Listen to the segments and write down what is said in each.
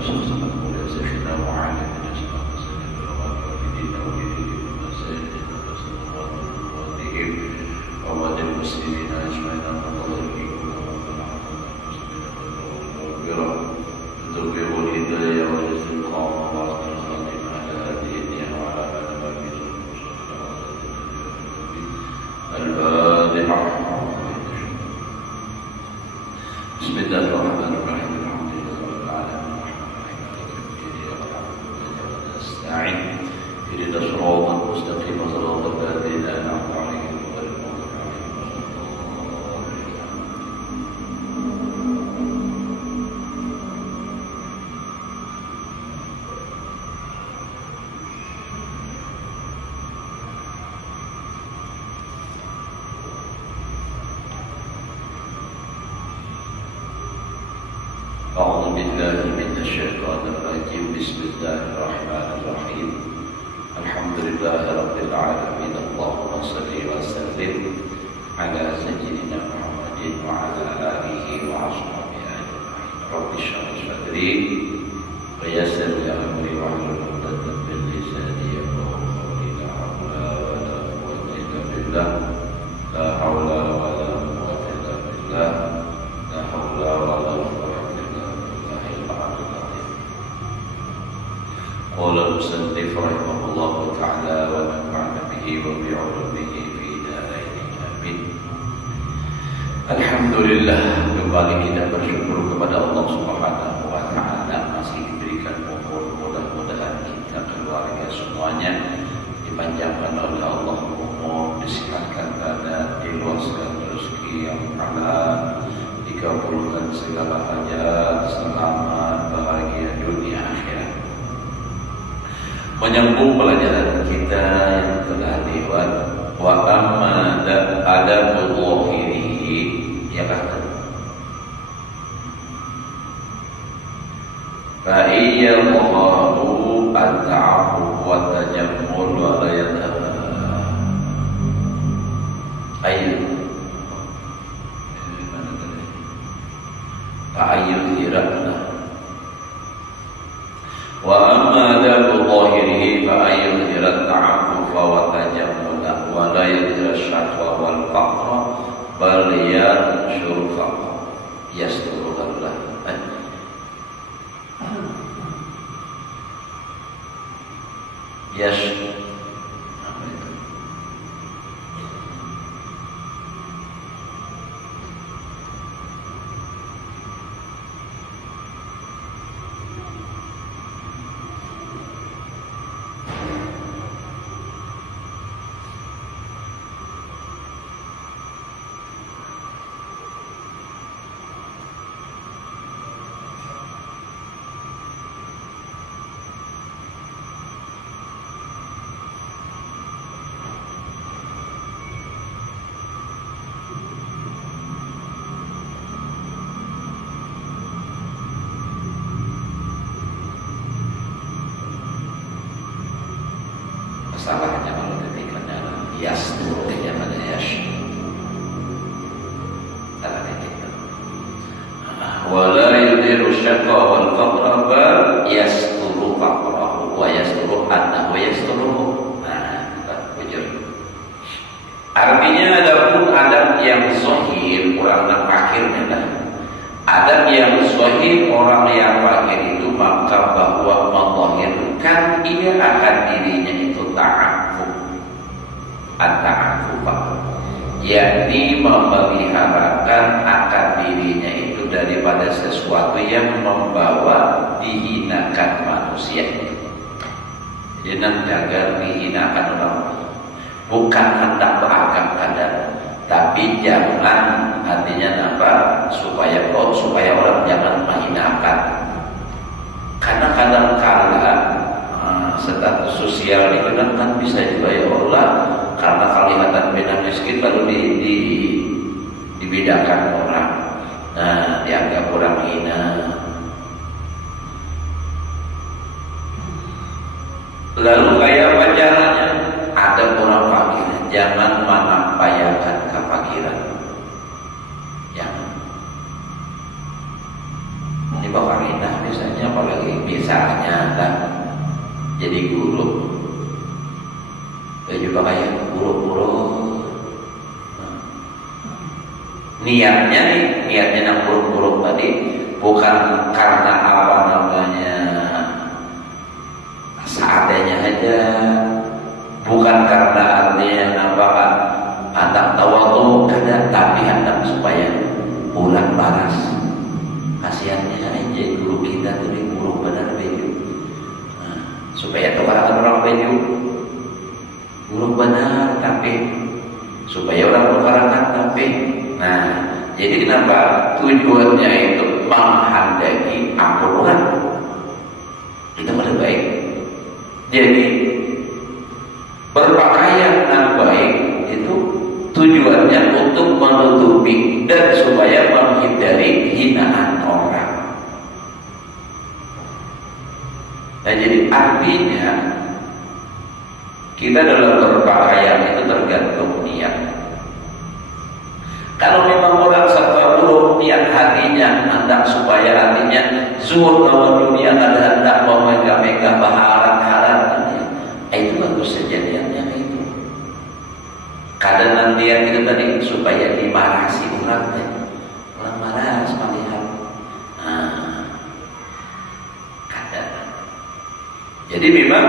Rasul sangat mulia Sayyidina Muhammad bin Sallallahu Alaihi Wasallam wa wal muslimin ajma'in untuk hidayah wa istiqamah wa istiqamah ala hadiyah wa ala nabi al-Fatihah. Bismillahirrahmanirrahim. Alhamdulillahirabbil alamin. Nasta'in ihdinas siratal mustaqim siratal ladzina an'amta 'alaihim ghairil maghdubi 'alaihim waladdallin. أعوذ بالله من الشيطان الرجيم. بسم الله الرحمن الرحيم. الحمد لله رب العالمين. اللهم صل وسلم على سيدنا محمد وعلى آله وأصحابه أجمعين. رب اشرح لي صدري ويسر لي أمري واحلل عقدة من لساني يفقهوا قولي. لا حول ولا قوة إلا بالله. لا حول ولا قوة إلا بالله. لا حول ولا قوة. قال المصنف رحمه الله تعالى ونفعنا به وبعلومه في دارين آمين. Alhamdulillah, kembali kita bersyukur kepada Allah Subhanahu wa taala, masih diberikan umur, mudah-mudahan kita keluarga semuanya dipanjangkan oleh Allah umur, disehatkan badan, diluaskan rezeki yang halal, dikabulkan segala hajat, selamat, bahagia dunia akhirat. Menyambung pelajaran kita yang telah lewat, wa amma adabul zahirihi, ya kata fa iya dhaharu at-ta'affuf wa tajammul wa la yadha ayyuh hiraqna wa amma adabu zahirihi fa ayyudhirat ta'affufa wa tajammula wa la yudhirat syakwa wal faqra bal yanshur faqra yasturullah. Salahnya kalau ketika dalam yas turunnya pada yash salah ketika wala yudiru syakwa wal faqra bal yasturu faqrahu wa yasturu annahu yasturuhu. Nah, kita bujur. Artinya adapun adab yang sahih orang yang fakirnya lah. Adab yang sahih orang yang fakir itu maka bahwa menzahirkan ia akan dirinya itu ta'affuf, at-ta'affuf, yakni memeliharakan akan dirinya itu daripada sesuatu yang membawa dihinakan manusia. Jadi menjaga dihinakan orang, bukan hendak beragam kadang, tapi jangan artinya apa? Supaya orang jangan menghinakan. Karena kadang-kala status sosial itu kan bisa juga ya Allah, karena kelihatan beda miskin lalu dibedakan orang. Nah, dianggap orang hina. Lalu kayak apa caranya? Ada orang fakir, jangan menampayakan kefakiran. Jangan. Ini bakal indah bisa. misalnya, apalagi misalnya lah jadi guru, baju pakaian buruk-buruk. Niatnya yang buruk-buruk tadi bukan karena apa namanya seadanya aja, bukan karena artinya apa anak tawadhu kada, tapi hendak supaya ulang baras. Kasihannya aja guru kita tuh buruk benar baju, supaya orang baju buruk benar, tapi supaya orang berkarangan tapi. Nah, jadi kenapa tujuannya itu menghendaki ampunan, itu lebih baik. Jadi berpakaian yang baik itu tujuannya untuk menutupi dan supaya menghindari hinaan orang. Nah, jadi artinya kita dalam berpakaian itu tergantung niat. Kalau memang orang serba buruk niat hatinya hendak supaya hatinya zuhud lawan dunia, kada hendak memegah-megah baharan-haran, itu bagus saja niatnya itu. Kadang niat itu tadi supaya dimarasi orang marah melihat. Kadang. Jadi memang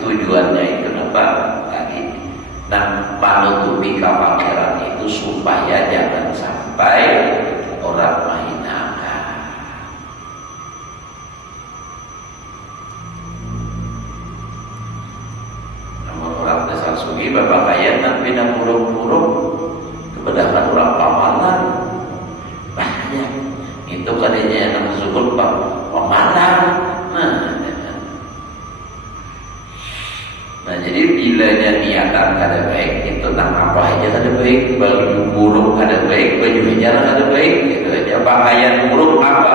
tujuannya itu apa tadi? Nah, menutupi kepakiran itu supaya jangan sampai orang menghinakan. Namun orang dasar sungi berpakaian dan pindah buruk-buruk kebedakan orang pamalan banyak. Itu katanya yang disebut pamalan. Nah, jadi bilanya niatan kada baik itu tentang apa aja kada baik, baju buruk kada baik, baju hijau kada baik, gitu aja. Pakaian buruk apa?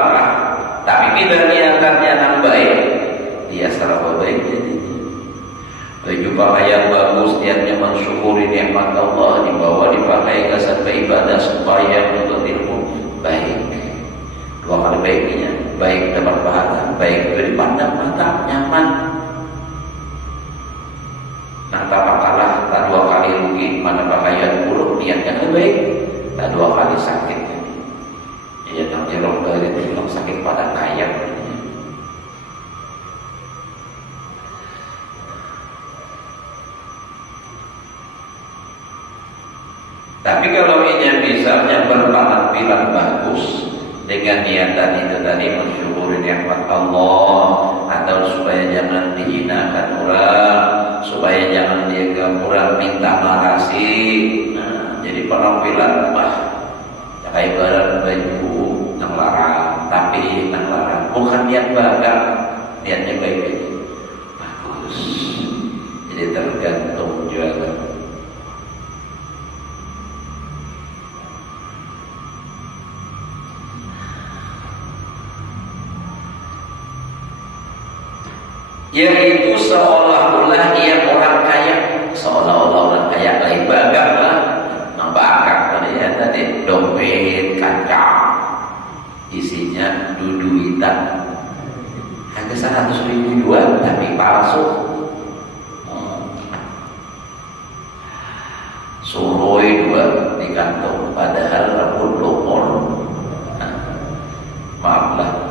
Tapi bila niatannya yang baik, dia secara baik jadi. Baju pakaian bagus, niatnya mensyukuri nikmat Allah, dibawa dipakai ke sampai ibadah supaya untuk ilmu baik. Dua kali baiknya, baik dapat pahala, baik dipandang mata nyaman. Nah, tak kalah, tak dua kali rugi, mana pakaian buruk, niatnya lebih baik, tak dua kali sakit. Ya, tak jerok dari itu bilang sakit pada kayak. Tapi kalau ini misalnya berpenampilan bagus dengan niatan itu tadi mensyukuri nikmat Allah, atau supaya jangan dihinakan orang, supaya jangan dia orang minta marasi. Nah, jadi penampilan kayak barang baju yang larang, tapi yang larang bukan niat baik, niatnya baik bagus. Jadi tergantung jualan. Yaitu seolah-olah ia orang kaya, seolah-olah orang kaya lain bagam lah, membakar tadi dompet kancang isinya duduitan harga 100.000 jual tapi palsu. Suroi dua di kantong padahal rambut lopor. Maaflah.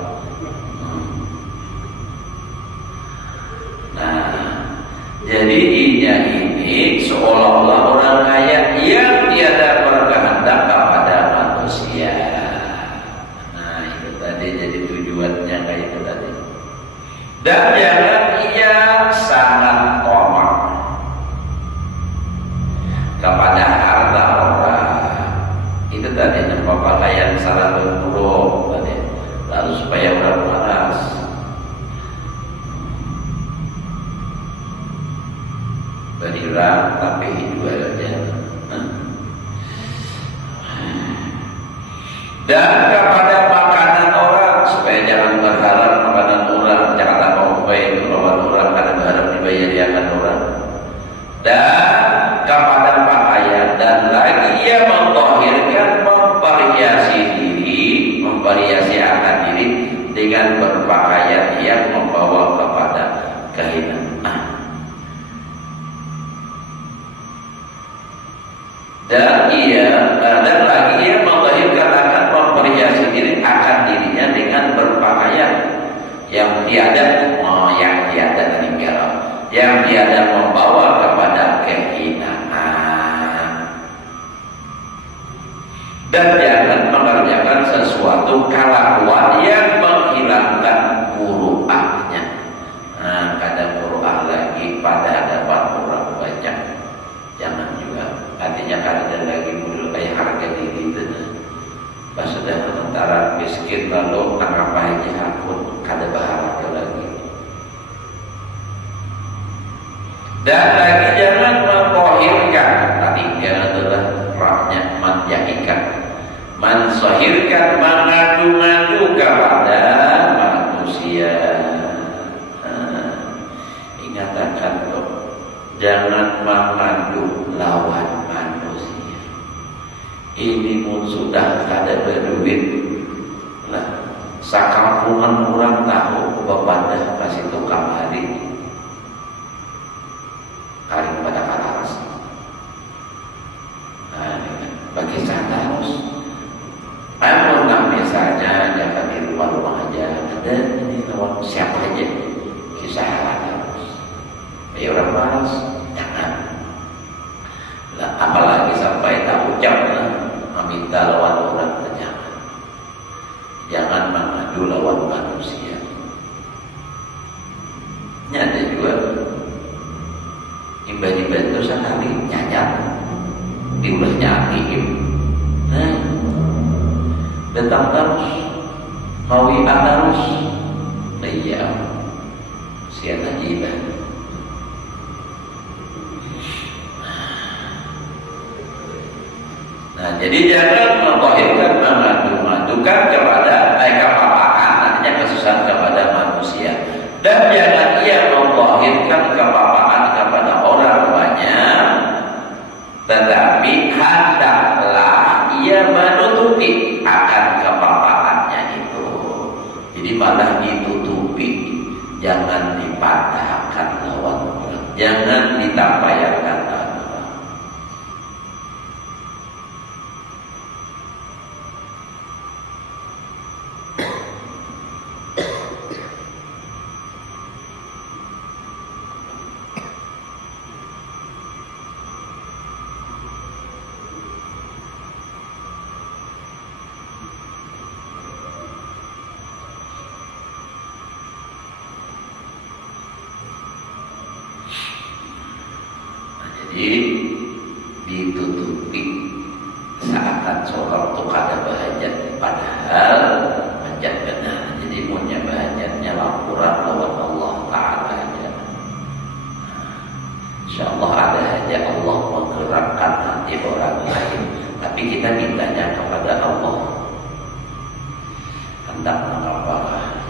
Jadi ini seolah-olah orang kaya yang tiada berkehendak kepada manusia. Nah, itu tadi jadi tujuannya kayak itu tadi. Dan jangan ia sangat tamak kepada harta orang. Itu tadi nampak pakaian salah buruk tadi. Lalu supaya orang malas. Berdirang tapi jualnya. Dan kepada makanan orang supaya jangan berharap makanan orang, jangan apa baik lawan orang karena berharap dibayar akan orang. Dan kepada pakaian, dan lagi ia mentahhirkan, memvariasi diri, memvariasi akan diri dengan berpakaian ia menzahirkan akan memperhiasi diri akan dirinya dengan berpakaian yang tiada membawa kepada kehinaan, dan jangan mengerjakan sesuatu kelakuan yang menghilangkan muruahnya. Kadang muruah lagi pada hadapan orang banyak, jangan juga. Artinya kadang lagi mulut kayak harga diri itu. Pas sudah sementara miskin lalu apa aja pun kada berharga lagi. Dan lagi jangan mempohirkan, tadi adalah rahnya menjadikan, mensahirkan, mengadu-ngadu kepada manusia. Ingatakan loh, jangan mengadu lawan manusia. Ini pun sudah ada berduit lah, sakampungan orang tahu bebandah masih tukang hari pada kalaras. Bagi saya harus misalnya jangan di rumah aja, ada ini lawan siapa aja kisah harus orang malas, jangan lah, apalagi sampai tak ucap meminta lawan orang, jangan mengadu lawan manusia. Ini ada juga imban-imban itu sekali nyanyak diulahnya akim, datang terus mawi terus, iya siapa jiba. Jadi jangan mempohirkan, mengadu-ngadukan kepada kepapaan, artinya kesusahan kepada manusia, dan jangan ia mempohirkan kepapaan kepada orang banyak, tetapi hendaklah ia menutupi akan kepapaannya itu. Jadi malah ditutupi, jangan dipatahkan lawan orang, jangan ditampayarkan. Jadi ditutupi seakan seorang itu kada bahajat, padahal hajat benar. Jadi punya bahajatnya laporan lawan Allah Ta'ala aja. InsyaAllah ada hajat Allah menggerakkan hati orang lain, tapi kita mintanya kepada Allah. Hendak mengapa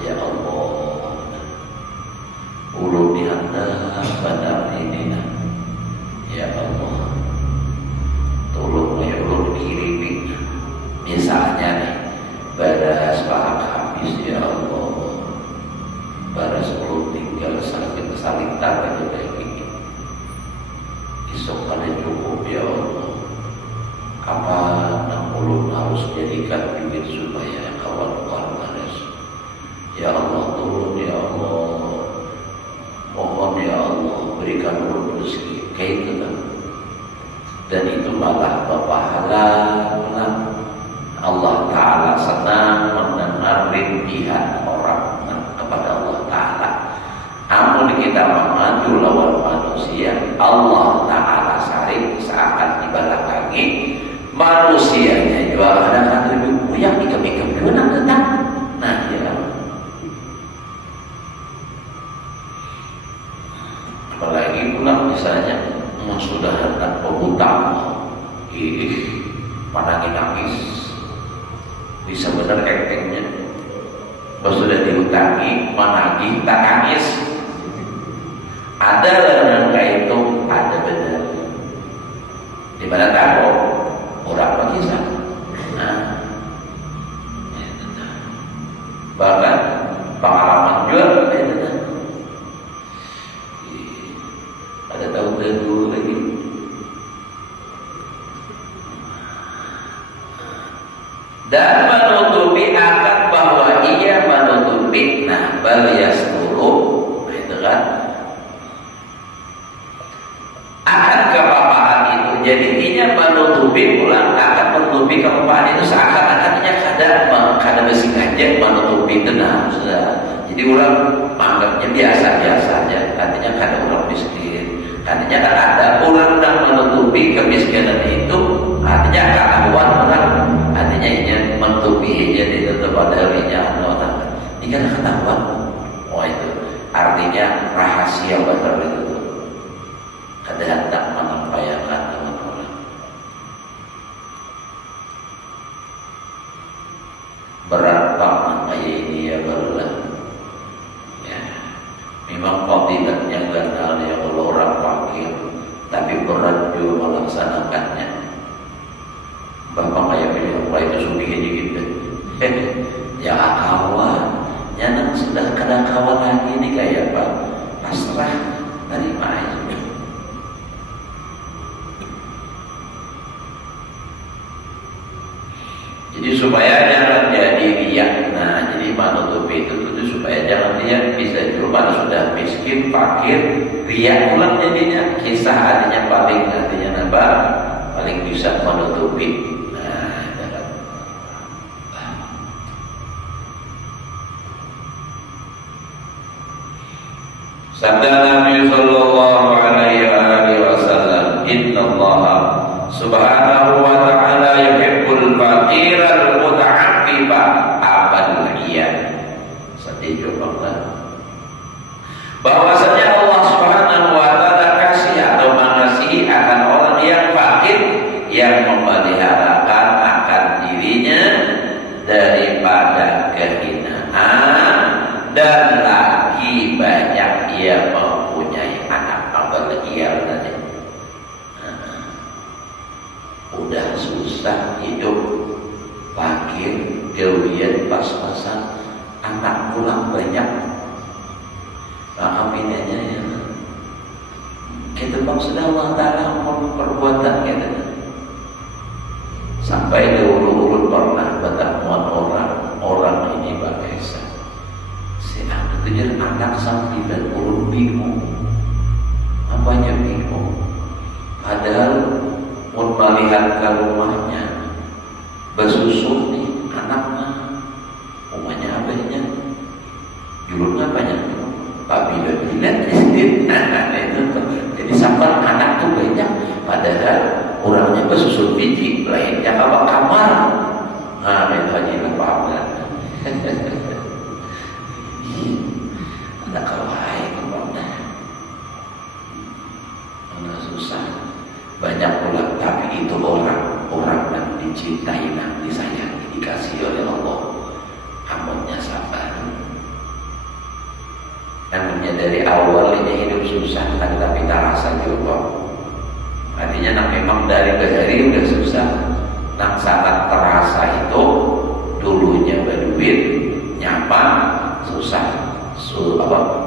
ya Allah, ulun di anda benar ini. Ya Allah, tolong ya Allah kirimi, misalnya nih beras pahak habis ya Allah, beras belum tinggal sakit salita aja lagi, esok pada cukup ya Allah. Apa yang ulun harus jadikan duit supaya kawan-kawan beres? Ya Allah, tolong ya Allah, mohon ya Allah berikan ulun rezeki. Kayak itu kan. Dan itu malah berpahala. Allah Ta'ala senang mendengar rintihan orang kepada Allah Ta'ala. Amun kita mengadu lawan manusia, Allah Ta'ala saring seakan dibelakangi, manusianya juga ada satu buku yang ikam-ikam juga datang. Nah ya, apalagi pula misalnya sudah hendak berhutang, mana nangis, bisa benar kekengnya. Pas sudah dihutangi, menagih, tak nangis. Ada rangka itu, ada benar. Di mana tahu orang bagi sana. Nah, bahkan pengalaman juga ada tahun dulu lagi dan menutupi akan bahwa ia menutupi. Nah, bal yasturu, nah itu kan akan kepapaan itu. Jadi ia menutupi pulang akan menutupi kepapaan itu seakan-akannya kada besi gajah menutupi tenang sudah. Jadi orang menganggapnya biasa-biasa aja. Artinya kada orang miskin. Artinya kan ada orang yang menutupi kemiskinan itu. Artinya ketahuan orang. Artinya ini menutupi jadi tetap ada harinya Allah. Ini kan ketahuan. Oh itu artinya rahasia betul itu. Kada hendak menampaikan dengan orang. Berat banget kayak ini ya barulah. Ya, memang fadilatnya karena yang orang fakir, tapi berat juga melaksanakannya. Bapak kayak bilang, wah itu sungguh aja gitu. Ya kawan, yang sudah kadang kawan lagi ini kayak apa? Pasrah dari mana? Jadi supaya jangan jadi riak. Nah, jadi menutupi itu supaya jangan riak. Bisa juga pada sudah miskin, fakir, riak pulang jadinya. Kisah artinya paling artinya apa? Paling bisa menutupi. Nah, jangan. Sabda Nabi sallallahu alaihi wasallam, "Innallaha subhanahu wa ta'ala yuhibbul faqiral muta'affifa abal iyad." Sedih coba bahwasanya Allah subhanahu wa ta'ala kasih atau mengasihi akan orang yang fakir, yang memeliharakan akan dirinya daripada kehinaan, dan lagi banyak ia mempunyai anak abal iyad tadi. Udah susah hidup, fakir, gawian pas-pasan, anak pulang banyak. Maka pinanya ya kita bang sudah Allah Ta'ala perbuatan kita. Sampai dahulu pernah bertemuan orang ini pakai si anak kejar anak sambilan ulun bingung. Apanya bingung? Padahal pun melihat ke rumahnya bersusun nih anaknya, rumahnya abahnya jurun apanya bila itu jadi sampai anak tuh banyak, padahal orangnya bersusun biji lainnya apa kamar. Nah itu aja apa ada kawai kemana mana susah banyak pula, tapi itu orang yang dicintai, yang disayangi, dikasih oleh Allah. Amunnya sabar. Amunnya dari awal ini hidup susah, kan tapi tak rasa juga. Artinya nak memang dari ke hari udah susah. Nak sangat terasa itu dulunya berduit, nyaman, susah.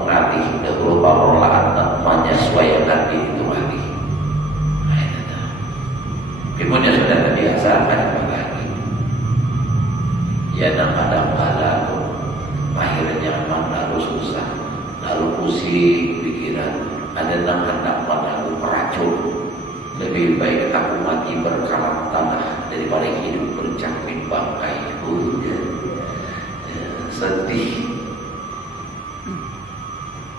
Ngatih dahulu pengelolaan namanya suayakan di itu lagi. Kemudian sudah terbiasa apa lagi? Ya kadang malah akhirnya memang lalu susah, lalu pusing pikiran. Ada yang hendak lalu meracun. Lebih baik aku mati berkalang tanah daripada hidup bercakap bangkai. Sedih.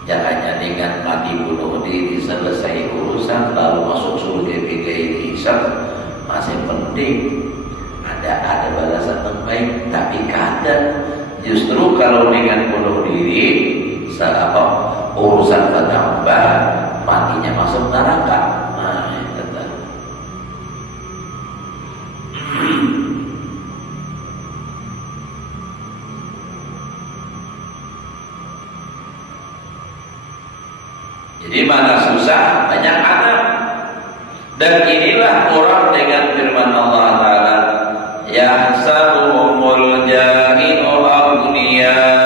Jangan dengan mati bunuh diri, selesai urusan lalu masuk surga bigai hisab. Masih penting ada balasan terbaik, tapi kadang justru kalau dengan bunuh diri urusan bertambah, matinya masuk neraka. Nah, itu. Jadi mana susah banyak anak. Dan inilah orang dengan firman Allah Ta'ala, yahsabuhumul jahilu aghniya'a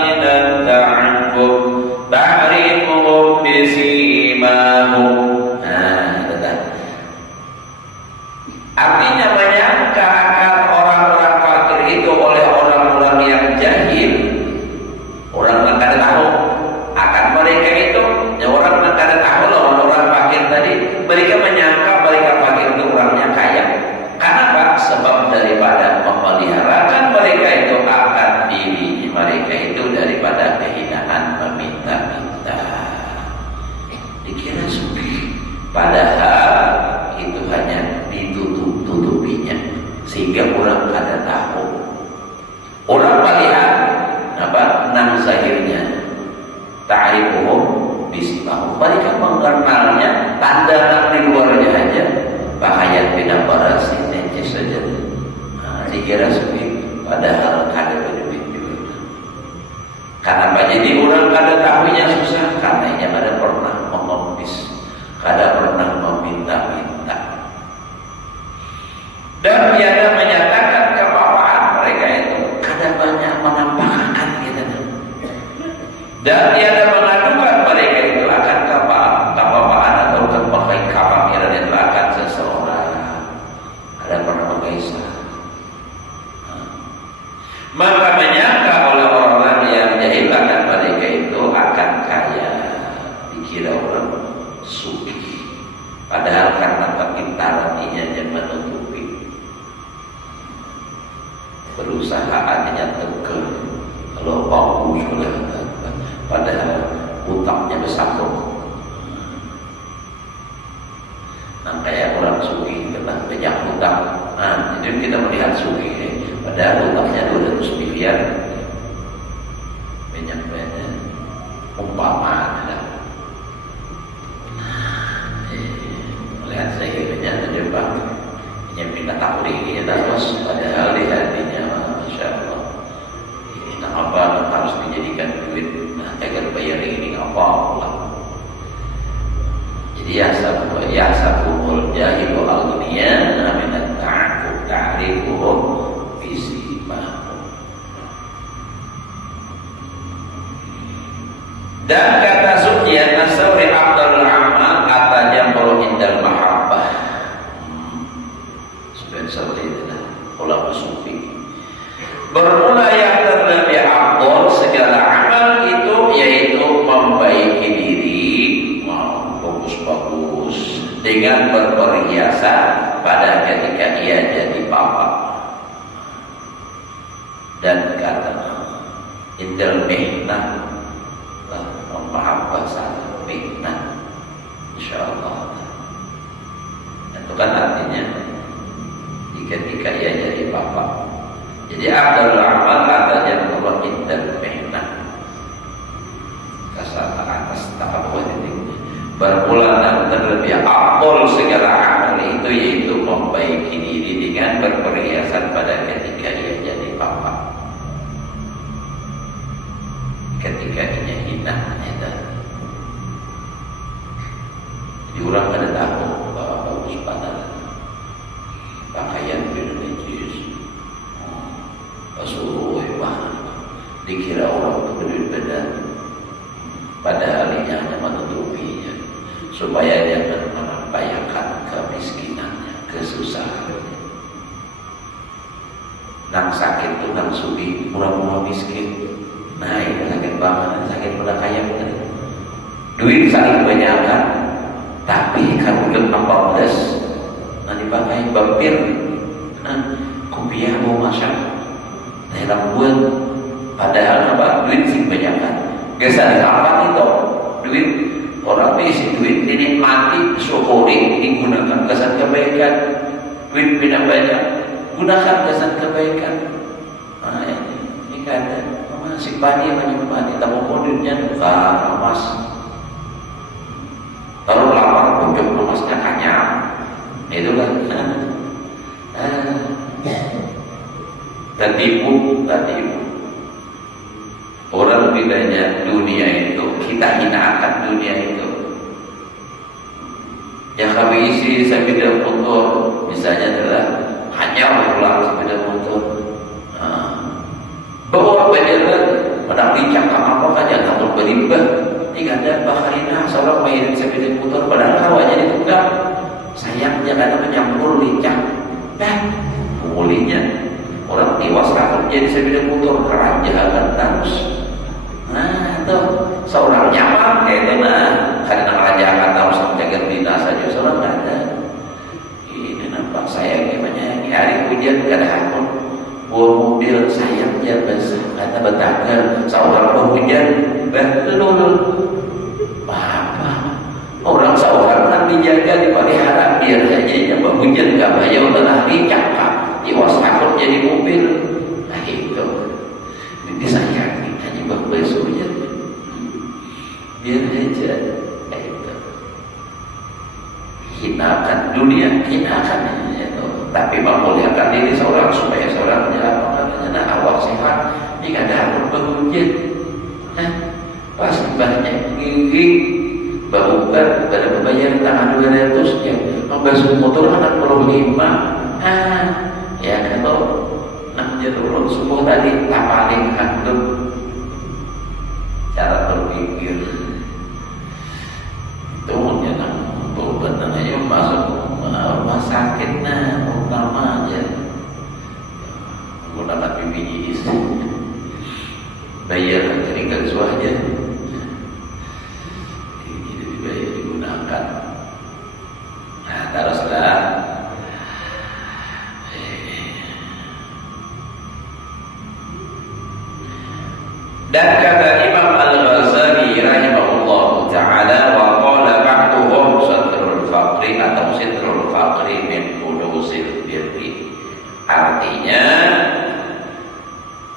minat ta'affuf ta'rifuhum bisimahum. Nah, artinya menyangka akan orang orang kada tahu. Orang melihat apa nang zahirnya, ta'rifuhum bisimahum. Mereka mengenalnya tanda nang di luarnya aja. Bahaya tidak barasi necis saja. Dikira sufi, padahal kada berbeda juga. Kenapa jadi orang kada tahunya susah? Karena ia kada pernah mengompis, kada pernah meminta-minta, dan tiada menyatakan kebapaan mereka itu. Kada banyak menampakkan gitu, dan tiada mengadukan mereka itu akan kebapaan atau kepakiran itu akan seseorang. Ada pernah mengaisah. Maka menyangka oleh orang yang jahil akan mereka itu akan kaya, dikira orang sufi, padahal karena kepintaran yang menutupi, perusahaannya tegel, kalau bagus sudah, padahal utangnya besar. Nah, kayak orang sufi kena banyak utang. Nah, jadi kita melihat sufi, padahal utangnya 200 miliar, banyak umpama ada. Melihat sehingga ada bang, yang pindah takuri ini terus, padahal di hatinya, masya Allah, ini apa harus dijadikan duit? Nah, agar bayar ini apa lah? Jadi ya sabul jahilu al-dunia minat ta'akub ta'rifuhum bisimahum. Dan kata Sufyan Ats-Tsauri, afdalul amal at-tajammulu indal mahabbah. Sufyan Ats-Tsauri adalah ulama sufi. Bermula yang terlebih afdal segala amal itu yaitu membaiki diri, bagus-bagus, dengan berperhiasan pada ketika ia jadi bapak. Dan kata indal mihnah, mahabbah saat mihnah, insyaallah. Itu kan artinya ketika ia jadi bapak. Jadi afdalul amal katanya Allah indal mihnah, kasar atas takabur ini. Bermula dan terlebih afdal segala amal itu yaitu membaiki diri dengan berperhiasan pada ketika ia jadi bapak. Ketika ia hina, jadi orang pada tahu bahwa bagus pada pakaian religius, suruh dikira orang itu berbeda, padahal ia hanya menutupinya supaya jangan menampakkan kemiskinannya, kesusahannya. Nang sakit itu nang subi, murah-murah miskin. Nah, itu sakit banget, sakit pada kaya bener. Duit saling kebanyakan, tapi kan udah 14 nanti pakai bampir, kopiah mau masak, nah rambut, padahal apa? Duit sih kebanyakan. Biasa apa itu? Duit orang isi duit ini mati, syukuri, digunakan kesan kebaikan. Duit bina banyak, gunakan kesan kebaikan. Nah ini kata si padi menyimpan tamu kodenya emas. Kalau lapar pojok emasnya kanyang, itu kan. Tertipu. Orang lebih banyak dunia itu, kita hinakan dunia itu. Yang kami isi sepeda motor, misalnya adalah hanya pulang sepeda motor. Bawa berjalan, pada bincang apa kan yang takut berimbah. Ini ada bakarina seorang main sepeda motor padahal kawannya ditunggang. Sayangnya karena menyampur lincah. Mulinya orang tewas takut jadi sepeda motor karena jalan terus. Nah itu seorang nyaman kayak itu karena raja akan tahu sama jaga dina saja seorang nggak ada. Ini nampak sayangnya banyak hari hujan nggak ada hakun. Bawa mobil sayang dia basah kata betanggal seorang penghujan belul apa orang seorang kan dijaga dipelihara biar saja yang penghujan gak bayar telah dicakap takut jadi mobil. Nah itu disayangi hanya berbesoknya, biar aja itu hinakan dunia, hinakan itu, tapi memuliakan diri seorang supaya seorang menjalankan awak sehat. Ini kan harus berhujat, pasti banyak giging barukan pada membayar tangan 200 ya, membasuh motor anak 45. Ya kalau nak jadul subuh tadi tak paling handuk cara berpikir itu menyenang beban namanya masuk rumah sakit utama aja menggunakan BPJS bayar keringat suahnya itu dibayar digunakan. Nah teruslah dan kata Imam Al-Ghazali rahimahullah ta'ala wa qala ba'duhum satrul faqri atau sitrul faqri min kunusil birri. Artinya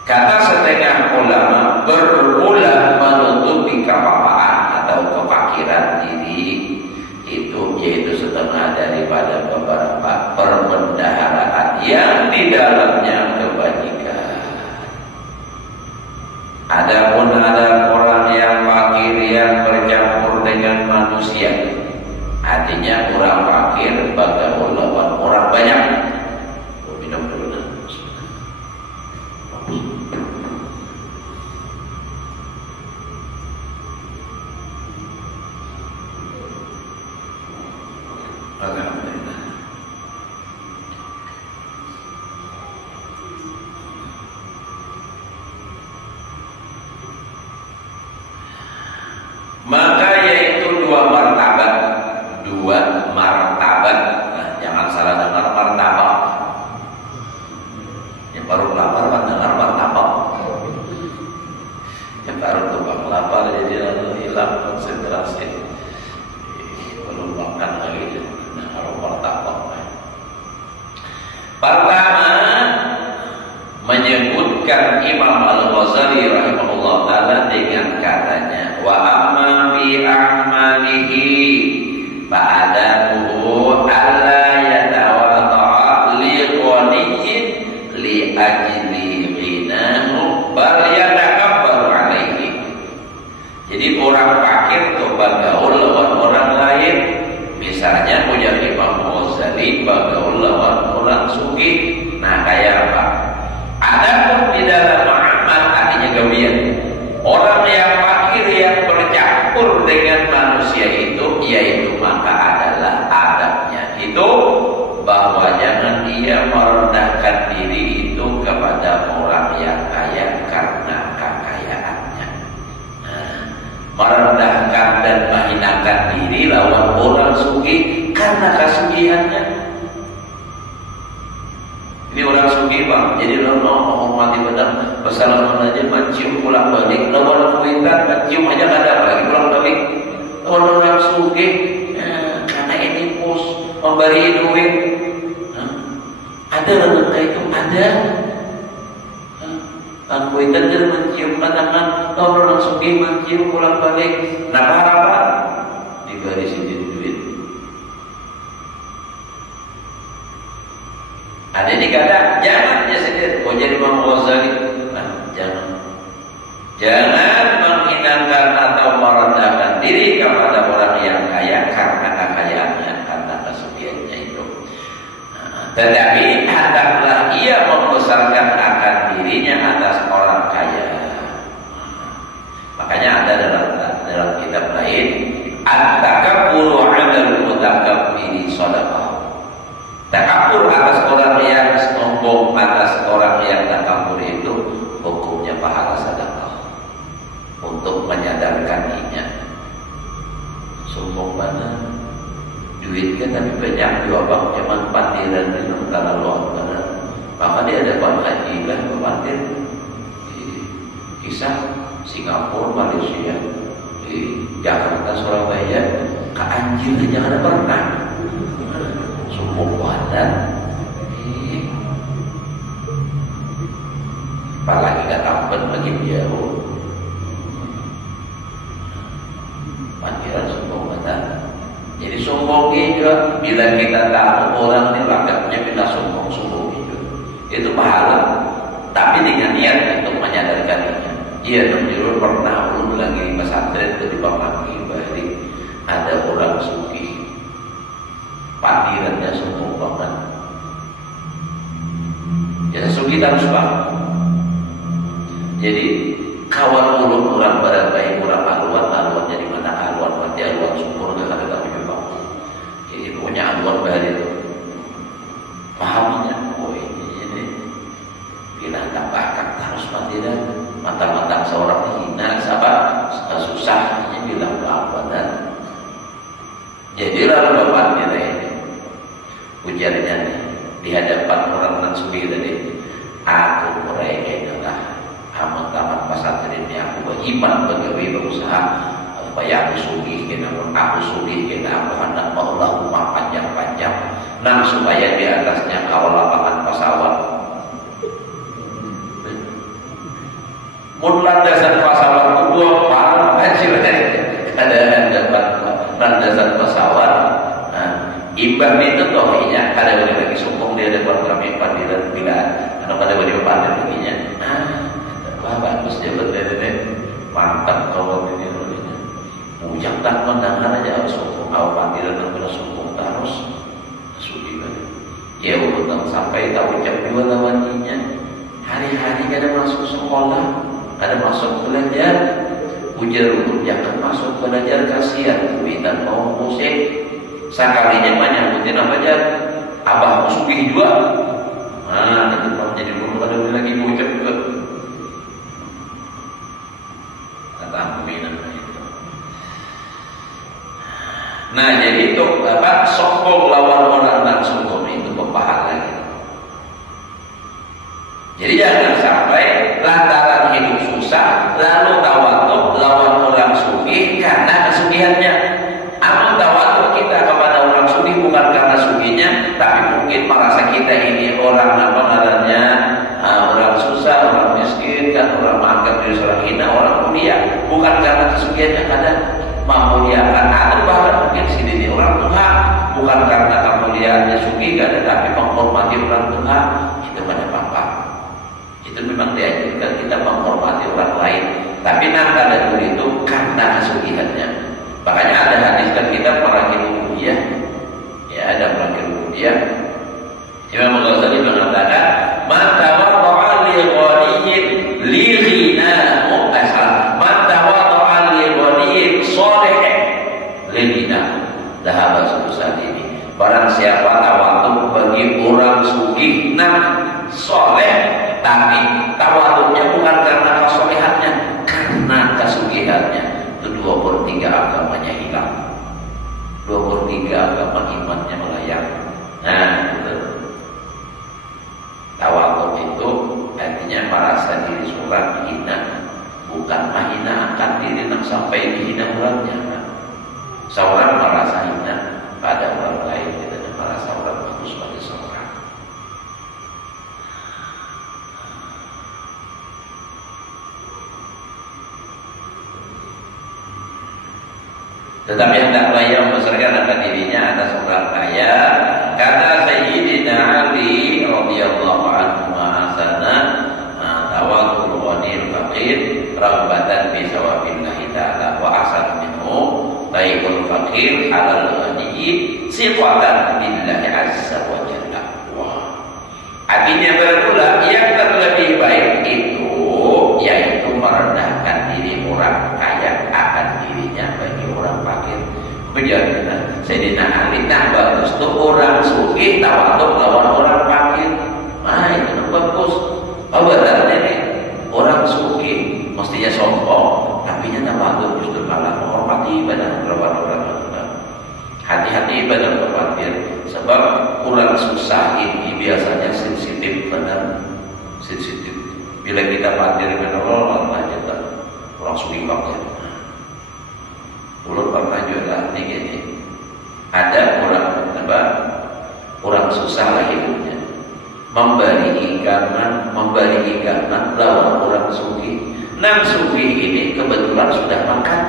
kata setengah ulama berulah menutupi kepapaan atau kefakiran diri itu yaitu setengah daripada beberapa perbendaharaan yang di dalamnya kebajikan. Adapun ada orang yang fakir yang bercampur dengan manusia, artinya orang fakir bagaimana lawan orang banyak. Minum dulu dah. Alhamdulillah. Maka yaitu dua martabat. Nah, jangan salah dengar martabat. Yang baru lapar kan dengar martabat. Yang baru tukang lapar jadi lalu hilang konsentrasi. Belum makan lagi dengar martabat. Pertama menyebutkan Imam Al-Ghazali rahimahullah ta'ala dengan katanya wa amma bi a'malihi ba'adahu alla yatawadha'a li ghaniyyin li ajli ghinahu bal yatakabbaru alaihi. Jadi orang fakir itu bergaul lawan orang lain, misalnya punya Imam Ghazali bergaul lawan orang sugih. Nah kayak apa? Adapun di dalam amal artinya gawian. Orang yang fakir yang bercampur dengan manusia itu, yaitu maka adalah adabnya itu bahwa jangan ia merendahkan diri itu kepada orang yang kaya karena kekayaannya. Merendahkan dan menghinakan diri lawan orang sugih karena kasugihannya. Ini orang sugih bang, jadi lo menghormati benar, persalaman aja mencium pulang balik, lawan kuitan mencium aja nggak ada, apalagi pulang balik. Lawan orang sugih, karena ini pos memberi duit, ada orang itu ada. Kuitan jadi mencium tangan, lawan orang sugih mencium pulang balik. Nah harapan diberi sedikit duit. Ada dikata jangan dia sendiri jadi Imam Ghazali. Jangan menghinakan atau merendahkan diri kepada orang yang kaya karena kekayaannya, karena kesugihannya itu. Tetapi hendaklah ia membesarkan akan dirinya atas orang kaya. Makanya ada dalam kitab lain at-takabburu 'alal mutakabbiri shadaqah. Takabur atas orang yang sombong, atas orang yang takabur itu hukumnya pahala sedekah untuk menyadarkan dirinya. Sombong mana? Duitnya tapi banyak juga bang, zaman pandiran di negara luar mana? Maka dia ada panggilan pemandir di kisah Singapura, Malaysia, di Jakarta, Surabaya, ke Anjir jangan ada pernah. Sombong badan, sahabat makin jauh. Pangeran sombong benar. Jadi sombong juga bila kita tahu orang ini lakatnya bila sombong juga. Itu pahala. Tapi dengan niat untuk menyadarkannya. Iya dong, dulu pernah ulun lagi di pesantren itu pernah Bali ada orang sugih. Pangerannya sombong banget. Ya sugih harus paham. Jadi kawan ulun orang barat baik orang aluan jadi mana aluan mati aluan syukur gak ada kami memang. Jadi punya aluan Bali itu pahaminya. Oh ini bila tak bakat harus mati dan mata-mata seorang hina sabar susahnya bilang apa dan jadilah bapak kita ini ujarnya di hadapan orang nan sugi tadi aku mereka adalah amat-amat pesantren ini aku beriman pegawai berusaha supaya aku sugih kena aku hendak Allah rumah panjang-panjang nah supaya di atasnya kawal lapangan pesawat mun landasan pesawat kedua parah kecil ada dapat landasan pesawat imbang itu tohinya ada lagi sumpung dia ada kami pandiran bila atau pada bagi pandiran baginya wah bagus dia betul-betul mantap kalau ini rohnya ujang tak mendengar aja harus sumpung awal pandiran dan bila sumpung terus sudah kan ya udah sampai tahu jam 2 lawannya hari-hari ada masuk sekolah ada masuk belajar ujar jangan masuk belajar kasihan dan mau musik sekalinya banyak putin apa aja abah musugih juga nanti kalau jadi guru ada lagi ucap juga kata aminan itu. Nah jadi itu apa sombong lawan orang dan sombong itu berpahala gitu. Jadi jangan sampai lantaran hidup susah lalu tawadhu lawan orang sugih karena kesugihannya. Amal tawadhu kita kepada orang sugih bukan karena sugihnya, tapi mungkin merasa kita ini orang apa namanya orang susah, orang miskin, kan orang menganggap diri seorang hina, orang mulia, bukan karena kesugihannya karena memuliakan atau bahkan mungkin sini orang Tuhan, bukan karena kemuliaannya sugih, tapi menghormati orang Tuhan itu pada papa. Itu memang diajarkan kita menghormati orang lain, tapi nangka dan itu karena kesugihannya. Makanya ada hadis dan kita merakil ru'yah. Ya ada merakil ru'yah. Imam Ghazali mengatakan, "Man tawadda'a li ghaniyyin li ghinahu asal. Man tawadda'a li ghaniyyin shalihin li ghinahu." Dah bahasa ini. Barang siapa tawadhu bagi orang sugih soleh tapi tawadhunya bukan karena kesolehannya, karena kesugihannya. 2/3 agamanya hilang, 2/3 agama imannya melayang. Nah, betul. Tawadhu itu artinya merasa diri seorang hina, bukan menghinakan diri sampai dihina orangnya. Seorang merasa hina pada orang lain, tidak merasa orang bagus pada seorang. Tetapi hendaklah ia membesarkan akan dirinya atas orang kaya. Kata Sayyidina Ali radhiyallahu anhu ma'asana tawadhu ghanil faqir rabbatan bi sawabillahi ta'ala wa asan minhu taibul faqir halal ghani sifatan billahi azza wa jalla. Artinya berulang yang terlebih baik itu yaitu merendahkan diri orang kaya akan dirinya bagi orang fakir. Begitu Sayyidina Ali bagus tuh orang sugih tawadhu lawan orang fakir. Nah itu bagus. Benar ini orang sugih mestinya sombong, tapi nya tawadhu justru malah menghormati ibadah orang. Hati-hati ibadah berpakir, sebab orang susah ini biasanya sensitif benar, sensitif. Bila kita patir kepada Allah aja tak orang sugih banget. Ulun pernah juga ini ada orang susah lah hidupnya, memberi ikan lawan orang sugih Nang sufi ini kebetulan sudah makan,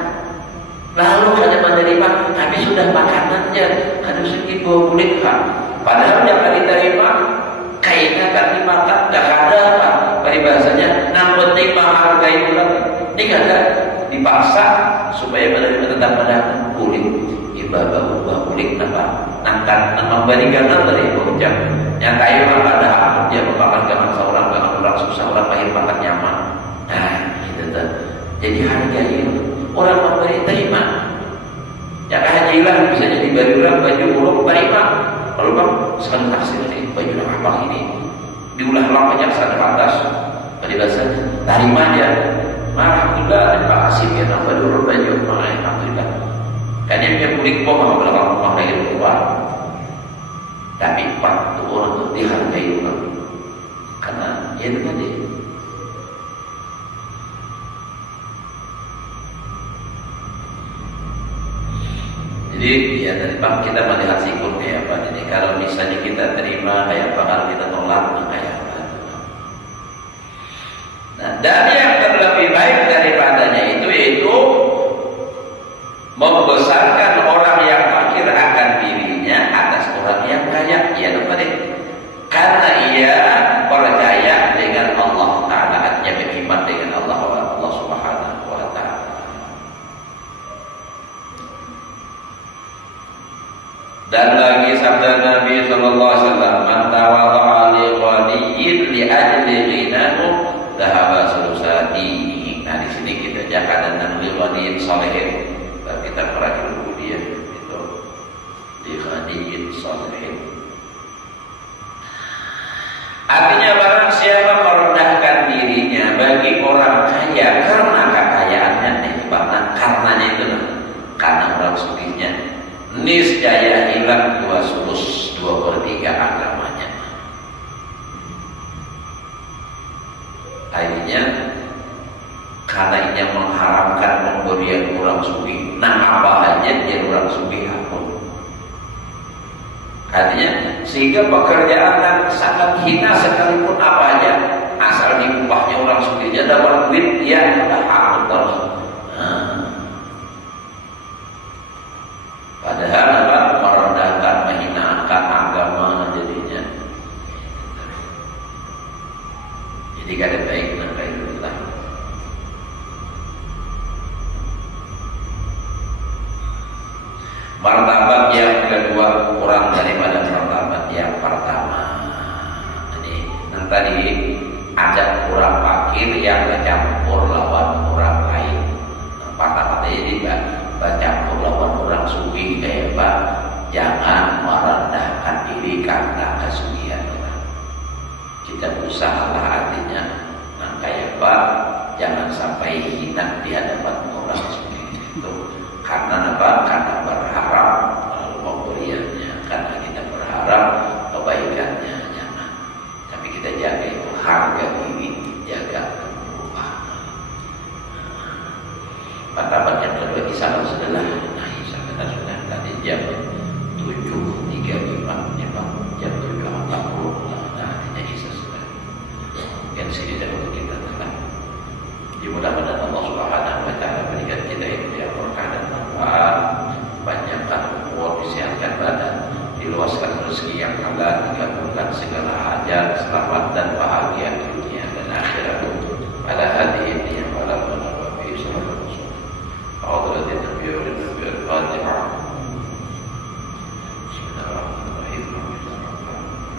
lalu hanya menerima, kami sudah makanannya, harus ibu kulit padahal yang diterima kainnya kan dimakan, gak ada apa peribahasanya, nang penting menghargai ulang. Ini kata dipaksa supaya menerima tetap pada kulit ibadah ubah kulit nangkan memberi gagal dari ucap yang kaya makan dah dia merupakan gagal seorang susah orang lahir makan nyaman. Nah gitu tuh. Jadi hargai orang memberi terima. Yang hajilah misalnya diberi orang baju buruk terima. Kalau bang sekali taksir ini baju abang ini diulah-ulang banyak sangat pantas. Tadi bahasanya terima aja. Alhamdulillah terima kasih ya nambah dulu baju. Alhamdulillah. Karena dia kulit bom sama belakang rumah lahir keluar. Tapi waktu orang itu dihargai orang. Karena ya itu tadi. Jadi ya tadi Pak kita melihat sikun kayak apa ini. Kalau misalnya kita terima kayak apa, kalau kita tolak kayak apa. Nah, dan yang terlebih baik daripadanya itu yaitu membesarkan orang yang fakir akan dirinya atas orang yang kaya. Ya apa deh? Karena ia percaya dengan Allah Ta'ala, artinya beriman dengan Allah Subhanahu wa Ta'ala. Dan lagi sabda Nabi sallallahu alaihi wasallam, "Man tawadha'a li ghaniyyin li ajli ghinahu dhahaba sulusati." Nah, di sini kita jangan dengan li ghaniyyin salihin. Kita pernah dulu dia itu li ghaniyyin salihin. Artinya barang siapa merendahkan dirinya bagi orang kaya karena kekayaannya, karenanya itu karena orang sugihnya, niscaya hilang 2/3 agamanya. Akhirnya karena ia mengharamkan pemberian orang sugih, nah apa aja dia orang sugih pun. Artinya sehingga pekerjaan yang sangat hina sekalipun apa aja, asal diupahnya orang sugihnya dapat duit, ya udah hakun terus. Padahal apa? Merendahkan, menghinakan agama jadinya. Jadi kada baik nak itu lah. Martabat yang kedua kurang daripada martabat yang pertama. Jadi tadi ada orang fakir yang bercampur lawan orang lain. Pertama tadi bercampur lawan orang sugih kayak apa? Jangan merendahkan diri karena kesugihan orang. Kita berusaha artinya, nah kayak apa? Jangan sampai hina di hadapan orang sugih itu. Karena apa? Karena berharap pemberiannya, karena kita berharap kebaikannya, jangan. Tapi kita jaga itu harga diri, jaga kemuliaan. Martabat yang kedua kisah Rasulullah. Nah, kisah kita sudah tadi jam 7.35 jam 7.40. Nah, artinya kisah sudah. Mungkin sini dahulu kita telah. Mudah-mudahan Allah Subhanahu wa Ta'ala berikan kita ilmu yang berkah dan manfaat, banyakkan umur, disehatkan badan, diluaskan rezeki yang halal, dikabulkan segala hajat, selamat dan bahagia dunia